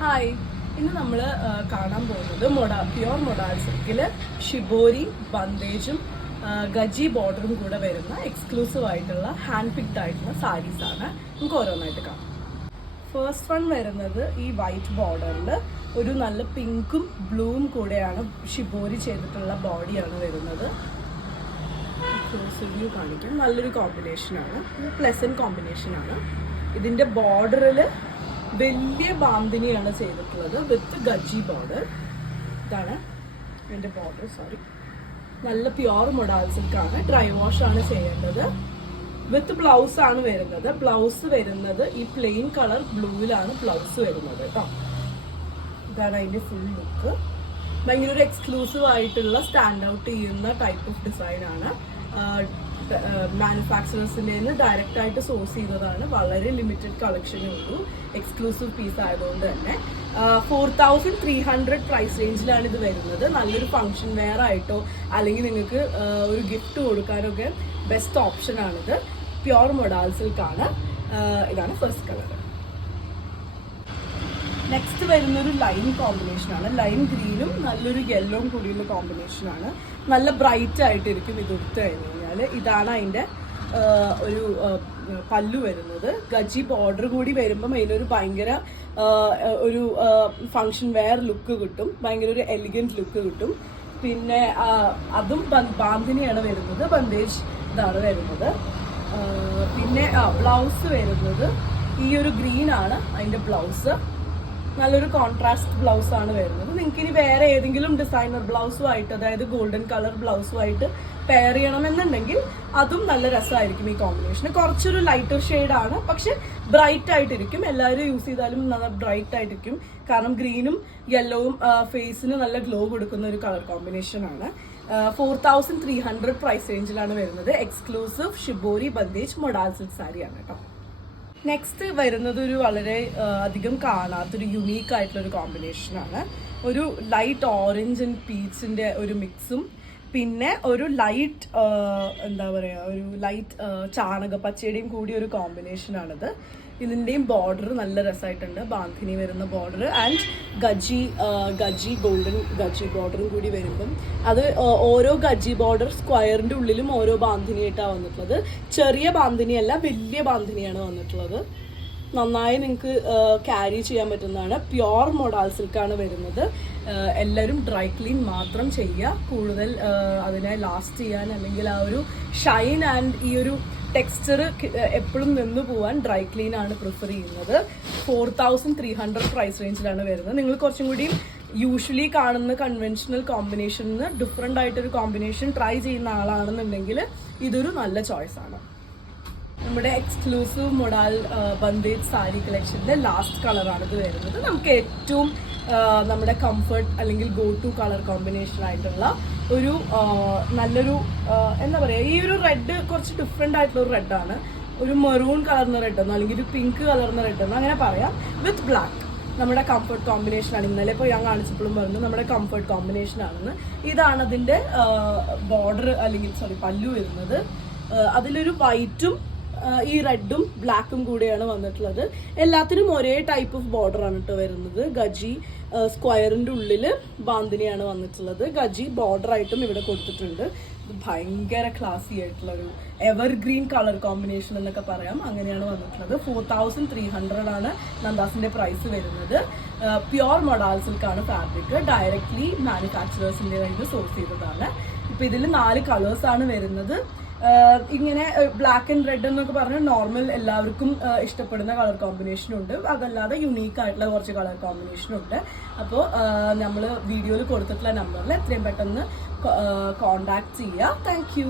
Hi, ഇന്ന് നമ്മൾ കാണാൻ പോകുന്നത് പ്യുവർ മൊഡാൾ സിൽക്കിൽ ഷിബോരി ബന്ദേജും ഗജി ബോർഡറും കൂടെ വരുന്ന എക്സ്ക്ലൂസീവ് ആയിട്ടുള്ള ഹാൻഡ് പിക്ഡ് ആയിട്ടുള്ള സാരീസ് ആണ്. നമുക്ക് ഓരോന്നായിട്ട് കാണാം. ഫസ്റ്റ് വൺ വരുന്നത് ഈ വൈറ്റ് ബോർഡറിൽ ഒരു നല്ല പിങ്കും ബ്ലൂവും കൂടെയാണ് ഷിബോരി ചെയ്തിട്ടുള്ള ബോഡിയാണ് വരുന്നത്. ക്ലോസ് വ്യൂ കാണിക്കും. നല്ലൊരു കോമ്പിനേഷനാണ്, പ്ലസന്റ് കോമ്പിനേഷനാണ്. ഇതിന്റെ ബോർഡറിൽ വലിയ ബാന്തിനിയാണ് ചെയ്തിട്ടുള്ളത് വിത്ത് ഗജി ബോർഡർ. ഇതാണ് ഇതിന്റെ ബോർഡർ. നല്ല പ്യുവർ മൊഡാൾ സിൽക്കാണ്. ഡ്രൈ വാഷ് ആണ് ചെയ്യേണ്ടത്. വിത്ത് ബ്ലൗസ് ആണ് വരുന്നത്. ബ്ലൗസ് വരുന്നത് ഈ പ്ലെയിൻ കളർ ബ്ലൂവിലാണ് ബ്ലൗസ് വരുന്നത് കേട്ടോ. ഇതാണ് അതിന്റെ ഫുൾ ലുക്ക്. ഭയങ്കര ഒരു എക്സ്ക്ലൂസീവ് ആയിട്ടുള്ള സ്റ്റാൻഡ് ഔട്ട് ചെയ്യുന്ന ടൈപ്പ് ഓഫ് ഡിസൈൻ ആണ്. മാനുഫാക്ചറേഴ്സിൻ്റെ ഡയറക്റ്റ് ആയിട്ട് സോഴ്സ് ചെയ്തതാണ്. വളരെ ലിമിറ്റഡ് കളക്ഷനേ ഉള്ളൂ. എക്സ്ക്ലൂസീവ് പീസ് ആയതുകൊണ്ട് തന്നെ 4300 പ്രൈസ് റേഞ്ചിലാണ് ഇത് വരുന്നത്. നല്ലൊരു ഫംഗ്ഷൻ വെയർ ആയിട്ടോ അല്ലെങ്കിൽ നിങ്ങൾക്ക് ഒരു ഗിഫ്റ്റ് കൊടുക്കാനൊക്കെ ബെസ്റ്റ് ഓപ്ഷൻ ആണിത്. പ്യുവർ മൊഡാൾ സിൽക്കാണ്. ഇതാണ് ഫസ്റ്റ് കളർ. നെക്സ്റ്റ് വരുന്നൊരു ലൈൻ കോമ്പിനേഷനാണ്. ലൈൻ ഗ്രീനും നല്ലൊരു യെല്ലോയും കൂടിയുള്ള കോമ്പിനേഷനാണ്. നല്ല ബ്രൈറ്റ് ആയിട്ടിരിക്കും ഇത് എടുത്തു കഴിഞ്ഞ് കഴിഞ്ഞാൽ. ഇതാണ് അതിൻ്റെ ഒരു പല്ലു വരുന്നത്. ഗജി ബോർഡർ കൂടി വരുമ്പം അതിനൊരു ഭയങ്കര ഒരു ഫങ്ഷൻ വെയർ ലുക്ക് കിട്ടും. ഭയങ്കര ഒരു എലിഗൻറ്റ് ലുക്ക് കിട്ടും. പിന്നെ അതും ബാന്തിനിയാണ് വരുന്നത്. ബന്ദേജ് ഇതാണ് വരുന്നത്. പിന്നെ ബ്ലൗസ് വരുന്നത് ഈ ഒരു ഗ്രീൻ ആണ് അതിൻ്റെ ബ്ലൗസ്. നല്ലൊരു കോൺട്രാസ്റ്റ് ബ്ലൗസ് ആണ് വരുന്നത്. നിങ്ങൾക്ക് ഇനി വേറെ ഏതെങ്കിലും ഡിസൈനർ ബ്ലൗസുമായിട്ട്, അതായത് ഗോൾഡൻ കളർ ബ്ലൗസുമായിട്ട് പെയർ ചെയ്യണമെന്നുണ്ടെങ്കിൽ അതും നല്ല രസമായിരിക്കും ഈ കോമ്പിനേഷന്. കുറച്ചൊരു ലൈറ്റർ ഷെയ്ഡാണ്, പക്ഷെ ബ്രൈറ്റ് ആയിട്ടിരിക്കും. എല്ലാവരും യൂസ് ചെയ്താലും നല്ല ബ്രൈറ്റ് ആയിട്ടിരിക്കും. കാരണം ഗ്രീനും യെല്ലോവും ഫേസിന് നല്ല ഗ്ലോ കൊടുക്കുന്ന ഒരു കളർ കോമ്പിനേഷൻ ആണ്. 4300 പ്രൈസ് റേഞ്ചിലാണ് വരുന്നത്. Exclusive shibori bandhej modal silk സാരിയാണ് കേട്ടോ. നെക്സ്റ്റ് വരുന്നത് ഒരു വളരെ അധികം കാണാത്തൊരു യുണീക്ക് ആയിട്ടുള്ളൊരു കോമ്പിനേഷനാണ്. ഒരു ലൈറ്റ് ഓറഞ്ച് ആൻഡ് പീച്ചിൻ്റെ ഒരു മിക്സും പിന്നെ ഒരു ലൈറ്റ് എന്താ പറയുക, ഒരു ലൈറ്റ് ചാണകപ്പച്ചയുടെയും കൂടി ഒരു കോമ്പിനേഷനാണിത്. ഇതിൻ്റെയും ബോർഡർ നല്ല രസമായിട്ടുണ്ട്. ബാന്തിനി വരുന്ന border and gaji golden gaji ബോർഡറും കൂടി വരുമ്പം അത് ഓരോ ഗജി ബോർഡർ സ്ക്വയറിൻ്റെ ഉള്ളിലും ഓരോ ബാന്തിനിയായിട്ടാണ് വന്നിട്ടുള്ളത്. ചെറിയ ബാന്തിനിയല്ല, വലിയ ബാന്തിനിയാണ് വന്നിട്ടുള്ളത്. നന്നായി നിങ്ങൾക്ക് ക്യാരി ചെയ്യാൻ പറ്റുന്നതാണ്. പ്യുവർ മൊഡാൾ സിൽക്കാണ് വരുന്നത്. എല്ലാവരും ഡ്രൈ ക്ലീൻ മാത്രം ചെയ്യുക. കൂടുതൽ അതിനെ ലാസ്റ്റ് ചെയ്യാൻ അല്ലെങ്കിൽ ആ ഒരു ഷൈൻ ആൻഡ് ഈ ഒരു ടെക്സ്ചർ എപ്പോഴും നിന്ന് പോവാൻ ഡ്രൈ ക്ലീൻ ആണ് പ്രിഫർ ചെയ്യുന്നത്. 4300 പ്രൈസ് റേഞ്ചിലാണ് വരുന്നത്. നിങ്ങൾ കുറച്ചും കൂടി യൂഷ്വലി കാണുന്ന കൺവെൻഷണൽ കോമ്പിനേഷനിൽ നിന്ന് ഡിഫറെൻ്റ് ആയിട്ടൊരു കോമ്പിനേഷൻ ട്രൈ ചെയ്യുന്ന ആളാണെന്നുണ്ടെങ്കിൽ ഇതൊരു നല്ല ചോയ്സ് ആണ്. നമ്മുടെ എക്സ്ക്ലൂസീവ് മൊഡാൾ ബന്ദേജ് സാരി കളക്ഷൻ്റെ ലാസ്റ്റ് കളറാണ് ഇത് വരുന്നത്. നമുക്ക് ഏറ്റവും നമ്മുടെ കംഫർട്ട് അല്ലെങ്കിൽ ഗോ ടു കളർ കോമ്പിനേഷൻ ആയിട്ടുള്ള ഒരു നല്ലൊരു എന്താ പറയുക, ഈ ഒരു റെഡ് കുറച്ച് ഡിഫറെൻ്റ് ആയിട്ടുള്ള ഒരു റെഡാണ്. ഒരു മെറൂൺ കളർന്ന റെഡെന്നോ അല്ലെങ്കിൽ ഒരു പിങ്ക് കളർന്ന റെഡെന്നോ അങ്ങനെ പറയാം. വിത്ത് ബ്ലാക്ക് നമ്മുടെ കംഫർട്ട് കോമ്പിനേഷനാണ്. ഇന്നലെ ഇപ്പോൾ ഞാൻ കാണിച്ചപ്പോഴും പറഞ്ഞു നമ്മുടെ കംഫർട്ട് കോമ്പിനേഷനാണെന്ന്. ഇതാണ് അതിൻ്റെ ബോർഡർ അല്ലെങ്കിൽ പല്ലു വരുന്നത്. അതിലൊരു വൈറ്റും ഈ റെഡും ബ്ലാക്കും കൂടെയാണ് വന്നിട്ടുള്ളത്. എല്ലാത്തിനും ഒരേ ടൈപ്പ് ഓഫ് ബോർഡർ ആണ് കേട്ടോ വരുന്നത്. ഗജി സ്ക്വയറിൻ്റെ ഉള്ളിൽ ബാന്തിനിയാണ് വന്നിട്ടുള്ളത്. ഗജി ബോർഡർ ആയിട്ടും ഇവിടെ കൊടുത്തിട്ടുണ്ട്. ഭയങ്കര ക്ലാസി ആയിട്ടുള്ളൊരു എവർഗ്രീൻ കളർ കോമ്പിനേഷൻ എന്നൊക്കെ പറയാം. അങ്ങനെയാണ് വന്നിട്ടുള്ളത്. 4300 ആണ് നന്ദാസിന്റെ പ്രൈസ് വരുന്നത്. പ്യുവർ മൊഡാൾ സിൽക്കാണ് ഫാബ്രിക്. ഡയറക്ട്ലി മാനുഫാക്ചറേഴ്സിന്റെ കയ്യിൽ സോഴ്സ് ചെയ്തതാണ്. ഇപ്പൊ ഇതിൽ 4 കളേഴ്സാണ് വരുന്നത്. ഇങ്ങനെ ബ്ലാക്ക് ആൻഡ് റെഡ് എന്നൊക്കെ പറഞ്ഞാൽ നോർമൽ എല്ലാവർക്കും ഇഷ്ടപ്പെടുന്ന കളർ കോമ്പിനേഷൻ ഉണ്ട്. അതല്ലാതെ യുണീക്ക് ആയിട്ടുള്ള കുറച്ച് കളർ കോമ്പിനേഷൻ ഉണ്ട്. അപ്പോൾ നമ്മൾ വീഡിയോയിൽ കൊടുത്തിട്ടുള്ള നമ്പറിൽ എത്രയും പെട്ടെന്ന് കോണ്ടാക്ട് ചെയ്യുക. Thank you.